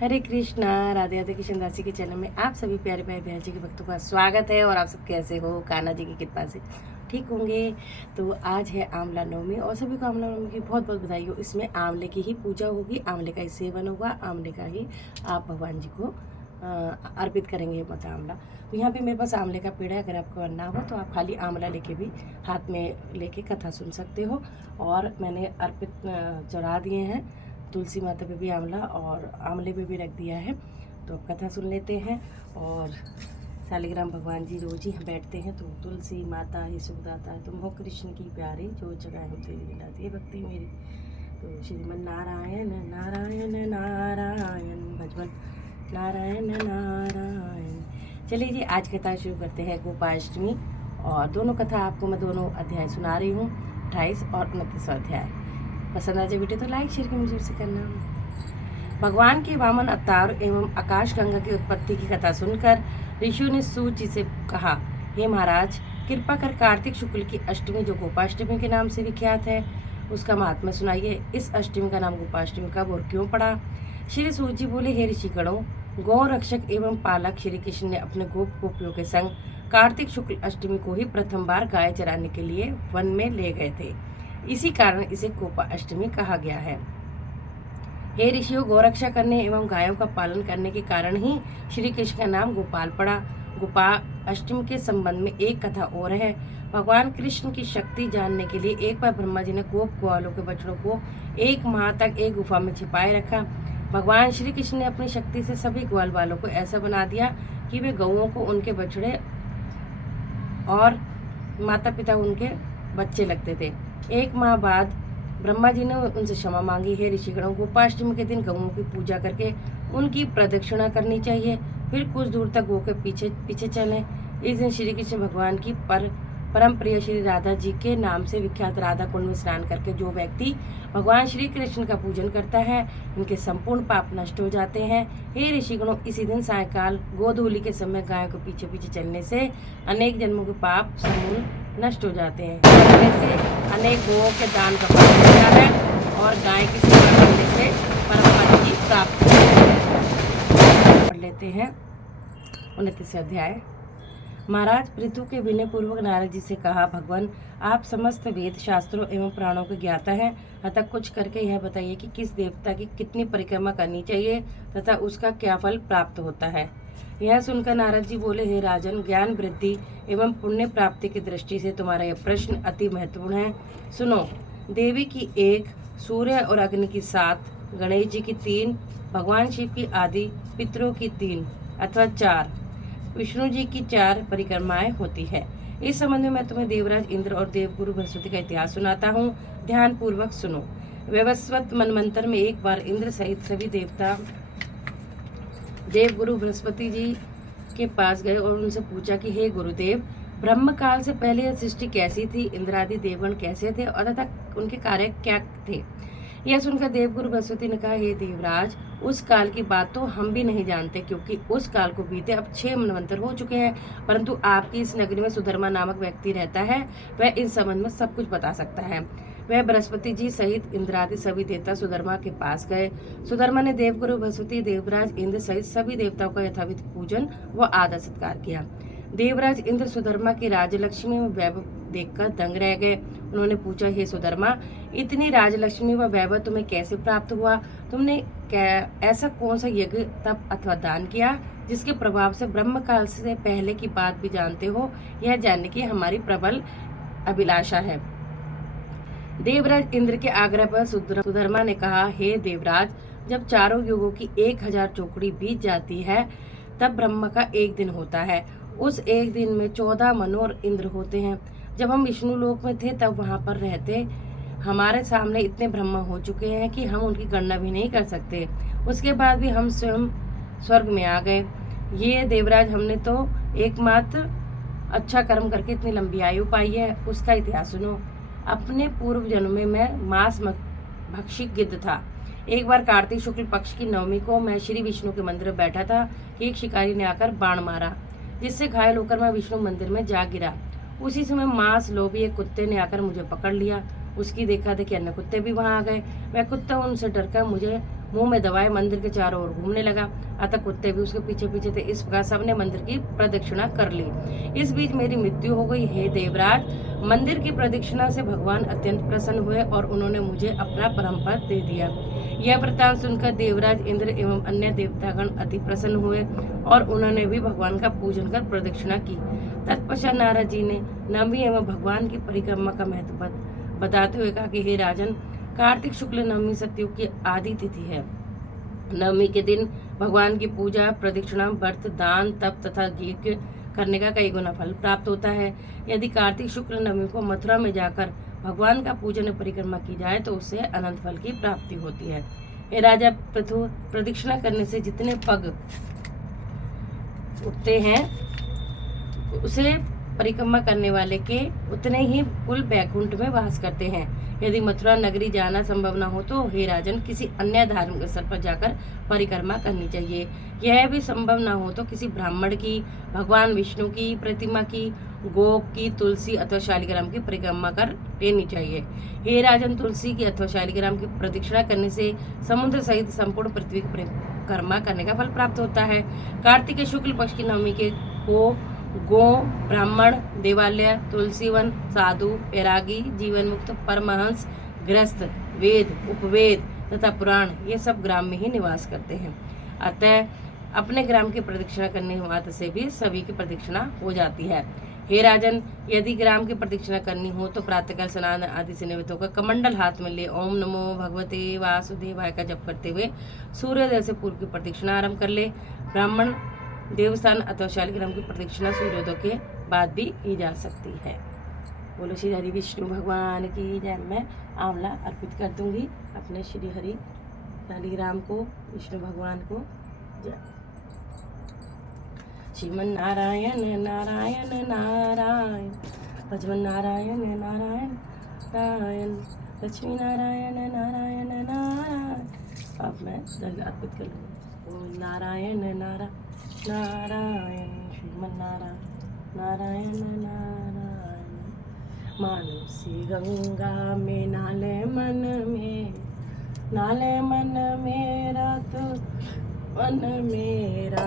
हरे कृष्णा। राधे राधे कृष्ण दासी के चैनल में आप सभी प्यारे प्यारे भैया जी के भक्तों का स्वागत है। और आप सब कैसे हो? कान्हा जी की कृपा से ठीक होंगे। तो आज है आंवला नवमी और सभी को आंवला नवमी की बहुत बहुत बधाई हो। इसमें आंवले की ही पूजा होगी, आंवले का ही सेवन होगा, आंवले का ही आप भगवान जी को अर्पित करेंगे मतलब आंवला। तो यहाँ पे मेरे पास आंवले का पेड़ है। अगर आपको करना हो तो आप खाली आंवला लेके भी हाथ में लेके कथा सुन सकते हो। और मैंने अर्पित चढ़ा दिए हैं तुलसी माता पे भी आंवला और आंवले पे भी रख दिया है। तो अब कथा सुन लेते हैं। और शालिग्राम भगवान जी रोज ही बैठते हैं। तो तुलसी माता ही सुखदाता है, तुम हो कृष्ण की प्यारी, जो जगह हो तेरी मिलाती है भक्ति मेरी। तो श्रीमन नारायण नारायण नारायण भजवन नारायण नारायण। चलिए जी, आज कथा शुरू करते हैं। गोपाष्टमी और दोनों कथा आपको मैं दोनों अध्याय सुना रही हूँ, 28 और 29वां अध्याय। पसंद आ जाए वीडियो तो लाइक शेयर मुझे से करना। भगवान के वामन अवतार एवं आकाश गंगा की उत्पत्ति की कथा सुनकर ऋषियों ने सूत जी से कहा, हे महाराज, कृपा कर कार्तिक शुक्ल की अष्टमी जो गोपाष्टमी के नाम से विख्यात है उसका महात्म्य सुनाइए। इस अष्टमी का नाम गोपाष्टमी कब और क्यों पड़ा? श्री सूत जी बोले, हे ऋषिगणों, गौ रक्षक एवं पालक श्री कृष्ण ने अपने गोप गोपियों के संग कार्तिक शुक्ल अष्टमी को ही प्रथम बार गाय चराने के लिए वन में ले गए थे। इसी कारण इसे गोपा अष्टमी कहा गया है। हे ऋषियों, गौरक्षा करने एवं गायों का पालन करने के कारण ही श्री कृष्ण का नाम गोपाल पड़ा। गोपाल अष्टमी के संबंध में एक कथा और है। भगवान कृष्ण की शक्ति जानने के लिए एक बार ब्रह्मा जी ने गोप ग्वालों के बछड़ों को 1 माह तक एक गुफा में छिपाए रखा। भगवान श्री कृष्ण ने अपनी शक्ति से सभी ग्वाल वालों को ऐसा बना दिया कि वे गौओं को उनके बछड़े और माता पिता उनके बच्चे लगते थे। 1 माह बाद ब्रह्मा जी ने उनसे क्षमा मांगी। हे ऋषिगणों, गोपाष्टमी के दिन गौओं की पूजा करके उनकी प्रदक्षिणा करनी चाहिए, फिर कुछ दूर तक गौ के पीछे पीछे चलें। इस दिन श्री कृष्ण भगवान की परम प्रिय श्री राधा जी के नाम से विख्यात राधा कुंड में स्नान करके जो व्यक्ति भगवान श्री कृष्ण का पूजन करता है, इनके संपूर्ण पाप नष्ट हो जाते हैं। हे ऋषिगणों, इसी दिन सायकाल गोधूली के समय गाय को पीछे पीछे चलने से अनेक जन्मों के पाप समूल नष्ट हो जाते हैं। करने से अनेक गौओं के दान का फल मिलता है और गाय की सेवा करने से परम पद की प्राप्ति होती है। पढ़ लेते हैं 29वां अध्याय। महाराज, पृथु के विनय पूर्वक नारद जी से कहा, भगवान, आप समस्त वेद शास्त्रों एवं पुराणों के ज्ञाता हैं, अतः कुछ करके यह बताइए कि किस देवता की कितनी परिक्रमा करनी चाहिए तथा उसका क्या फल प्राप्त होता है। यह सुनकर नारद जी बोले, हे राजन, ज्ञान वृद्धि एवं पुण्य प्राप्ति की दृष्टि से तुम्हारा यह प्रश्न अति महत्वपूर्ण है। सुनो, देवी की 1, सूर्य और अग्नि की 7, गणेश जी की 3, भगवान शिव की आदि पितरों की 3 अथवा 4, विष्णु जी की 4 परिक्रमाएं होती है। इस संबंध में मैं तुम्हें देवराज इंद्र और देवगुरु बृहस्पति का इतिहास सुनाता हूँ, ध्यान पूर्वक सुनो। वैवस्वत मनमंत्र में एक बार इंद्र सहित सभी देवता देवगुरु बृहस्पति जी के पास गए और उनसे पूछा कि हे गुरुदेव, ब्रह्म काल से पहले यह सृष्टि कैसी थी, इंद्रादि देवगण कैसे थे और तथा उनके कार्य क्या थे। यह सुनकर देवगुरु बृहस्पति ने कहा, हे देवराज, उस काल की बात तो हम भी नहीं जानते, क्योंकि उस काल को बीते अब 6 मनवंतर हो चुके हैं, परंतु आपकी इस नगरी में सुधर्मा नामक व्यक्ति रहता है, वह इस संबंध में सब कुछ बता सकता है। वह बृहस्पति जी सहित इंद्रादि सभी देवता सुधर्मा के पास गए। सुधर्मा ने देवगुरु बृहस्पति, देवराज इंद्र सहित सभी देवताओं का यथाविध पूजन व आदर सत्कार किया। देवराज इंद्र सुधर्मा की राजलक्ष्मी में वैभव देखकर दंग रह गए। उन्होंने पूछा, हे सुधर्मा, इतनी राजलक्ष्मी व वैभव तुम्हें कैसे प्राप्त हुआ? तुमने ऐसा कौन सा यज्ञ तप अथवा दान किया जिसके प्रभाव से ब्रह्म काल से पहले की बात भी जानते हो? यह जानने की हमारी प्रबल अभिलाषा है। देवराज इंद्र के आग्रह पर सुधर्मा ने कहा, हे देवराज, जब चारों युगों की 1000 चौकड़ी बीत जाती है तब ब्रह्म का एक दिन होता है। उस एक दिन में 14 मनोर इंद्र होते हैं। जब हम विष्णु लोक में थे तब वहां पर रहते हमारे सामने इतने ब्रह्मा हो चुके हैं कि हम उनकी गणना भी नहीं कर सकते। उसके बाद भी हम स्वयं स्वर्ग में आ गए। ये देवराज, हमने तो एकमात्र अच्छा कर्म करके इतनी लंबी आयु पाई है, उसका इतिहास सुनो। अपने पूर्व जन्म में मैं मांस भक्षी गिद्ध था। एक बार कार्तिक शुक्ल पक्ष की नवमी को मैं श्री विष्णु के मंदिर में बैठा था कि एक शिकारी ने आकर बाण मारा, जिससे घायल होकर मैं विष्णु मंदिर में जा गिरा। उसी समय मांस लोभी एक कुत्ते ने आकर मुझे पकड़ लिया। उसकी देखा देखी अन्य कुत्ते भी वहां आ गए। वह कुत्ता उनसे डरकर मुंह में दबाए मंदिर के चारों ओर घूमने लगा। अतः कुत्ते भी उसके पीछे पीछे थे। इस प्रकार सबने मंदिर की प्रदक्षिणा कर ली। इस बीच मेरी मृत्यु हो गई। हे देवराज, मंदिर की प्रदक्षिणा से भगवान अत्यंत प्रसन्न हुए और उन्होंने मुझे अपना परम पद दे दिया। यह वृत्तांत सुनकर देवराज इंद्र एवं अन्य देवतागण अति प्रसन्न हुए और उन्होंने भी भगवान का पूजन कर प्रदक्षिणा की। तत्पश्चात नारद जी ने नवमी एवं भगवान की परिक्रमा का महत्व बताते हुए कहा कि हे राजन, कार्तिक शुक्ल नवमी सतयुग की आदि तिथि है। नवमी के दिन भगवान की पूजा, प्रदक्षिणा, व्रत, दान, तप तथा यज्ञ करने का कई गुना फल प्राप्त होता है। यदि कार्तिक शुक्ल नवमी को मथुरा में जाकर भगवान का पूजन और परिक्रमा की जाए तो उससे अनंत फल की प्राप्ति होती है। हे राजा पृथु, प्रदक्षिणा करने से जितने पग उठते हैं उसे परिक्रमा करने वाले के उतने ही कुल बैकुंठ में वास करते हैं। यदि मथुरा नगरी जाना संभव न हो तो हे राजन, किसी अन्य धार्मिक स्थल पर जाकर परिक्रमा करनी चाहिए। यह भी संभव न हो तो किसी ब्राह्मण की, भगवान विष्णु की प्रतिमा की, गोप की, तुलसी अथवा शालिग्राम की परिक्रमा कर लेनी चाहिए। हे राजन, तुलसी की अथवा शालिग्राम की प्रदक्षिणा करने से समुद्र सहित संपूर्ण पृथ्वी की परिक्रमा करने का फल प्राप्त होता है। कार्तिक के शुक्ल पक्ष की नवमी के को गो, ब्राह्मण, देवालय, तुलसीवन, साधु, बैरागी, जीवन मुक्त, परमहंस, गृहस्थ, वेद, उपवेद तथा पुराण ये सब ग्राम में ही निवास करते हैं। अतः अपने ग्राम की प्रदक्षिणा करने मात्र से भी सभी की प्रदक्षिणा हो जाती है। हे राजन, यदि ग्राम की प्रदक्षिणा करनी हो तो प्रातःकाल स्नान आदि से निवृत्त होकर कमंडल हाथ में ले ओम नमो भगवते वासुदेवाय का जप करते हुए सूर्योदय से पूर्व की प्रदक्षिणा आरंभ कर ले। ब्राह्मण, देवस्थान अथवा शालिग्राम की प्रदक्षिणा सूर्योदय के बाद भी की जा सकती है। बोलो श्री हरि विष्णु भगवान की जय। मैं आंवला अर्पित कर दूंगी अपने श्री हरि शालिग्राम को, विष्णु भगवान को। जय श्रीमन नारायण नारायण नारायण, भजमन नारायण नारायण नारायण, लक्ष्मी नारायण नारायण नारायण। अब मैं जल अर्पित कर लूँगी। ओम नारायण नारायण नारायण, श्रीमन नारायण नारायण नारायण। मानसी गंगा में नाले मन में, नाले मन मेरा तो मन मेरा।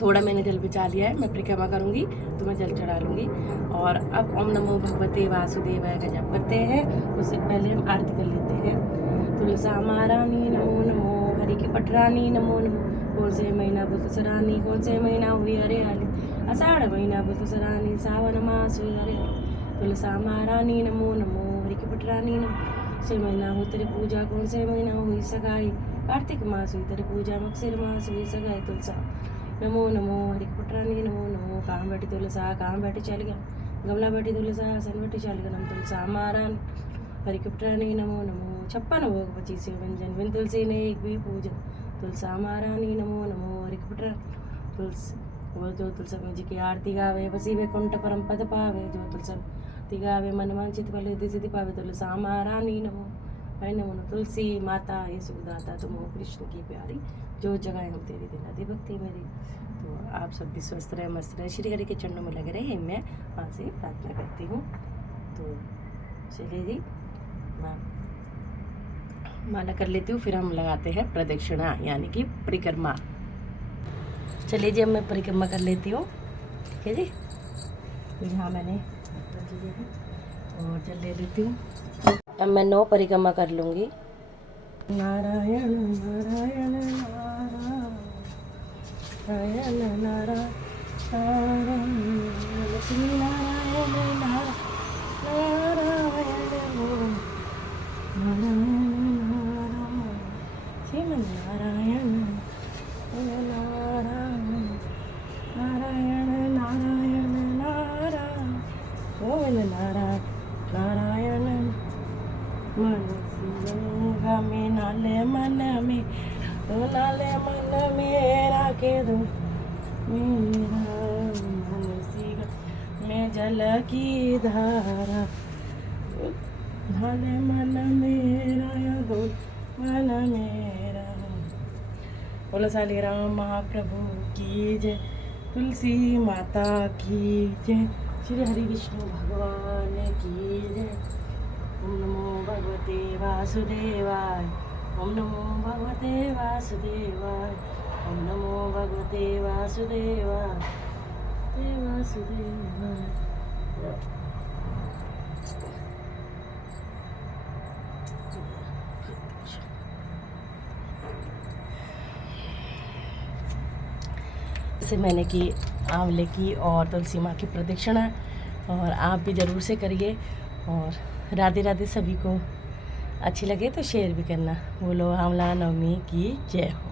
थोड़ा मैंने जल बिछा लिया है, मैं परिक्रमा करूंगी तो मैं जल चढ़ा लूंगी। और अब ओम नमो भगवते वासुदेवाय का जप करते हैं। उससे पहले हम आरती कर लेते हैं। तुलसा महारानी नमो नमो, हरि की पटरानी नमो नमो। कौन से महीना बुध सरानी, कौन से महीना हुई हरियाली, आषाढ़ महीना बुध सरानी, सावन मास हुई हरियाली। तुलसा महारानी नमो नमो, हरि की पटरानी नमो। से महीना हुई तेरी पूजा, कौन से महीना हुई सगाई, कार्तिक मास हुई तेरी पूजा, मक्सिर मास हुई सगाई। तुलसा नमो नमो, हरि की पटरानी नमो नमो। कहाँ बैठी तुलसा, कहाँ बैठी चल गया, गमला बैठी तुलसा, सन बैठी चल गया। नम तुलसा महारानी हरि की पटरानी नमो नमो। 56 भोग 25 व्यंजन, बिन तुलसी ने एक भी पूजन। तुलसा महारानी नमो नमो, हरि की पटरानी। तुलसी वो जो तुलसी जी की आरती गावे, बसी वे कुंठ परम पद पावे। जो तुलसी गावे, मन वांछित फल रिद्धि सिद्धि पावे। तुलसा महारानी नमो, हरि नमो। तुलसी माता ये सुखदाता, तुम हो कृष्ण की प्यारी, जो जगह हम तेरी दिन आदि भक्ति मेरी। तो आप सब भी स्वस्थ रहे, मस्त रहे, श्री हरि के चरणों में लगे रहे, मैं वहाँ से प्रार्थना करती हूँ। तो चलिए जी, मैं माला कर लेती हूँ, फिर हम लगाते हैं प्रदक्षिणा यानी कि परिक्रमा। चलिए जी, अब मैं परिक्रमा कर लेती हूँ। ठीक है जी, तो यहाँ मैंने रख लिया है और जल ले लेती हूँ। अब मैं 9 परिक्रमा कर लूँगी। नारायण नारायण नारायण नारायण नारायण, लक्ष्मी नारायण नारायण नारायण नारायण, श्रीमन नारायण नारायण नारायण नारायण नारायण, गोविंद नारायण नारायण। गंगा में नाले मन में, तो नाले मन मेरा के दो मेरा, में जल की धारा, नाले मन मेरा या दो मन मेरा। बोलो शालिग्राम महाप्रभु की जय, तुलसी माता की जय, श्री हरि विष्णु भगवान की जय। ओम नमो भगवते वासुदेवाय, ओम नमो भगवते वासुदेवाय। ओम नमो भगवते वासुदेवाय वासुदेवाय। से मैंने की आंवले की और तुलसी माँ की प्रदक्षिणा, और आप भी ज़रूर से करिए। और राधे राधे। सभी को अच्छी लगे तो शेयर भी करना। बोलो आंवला नवमी की जय हो।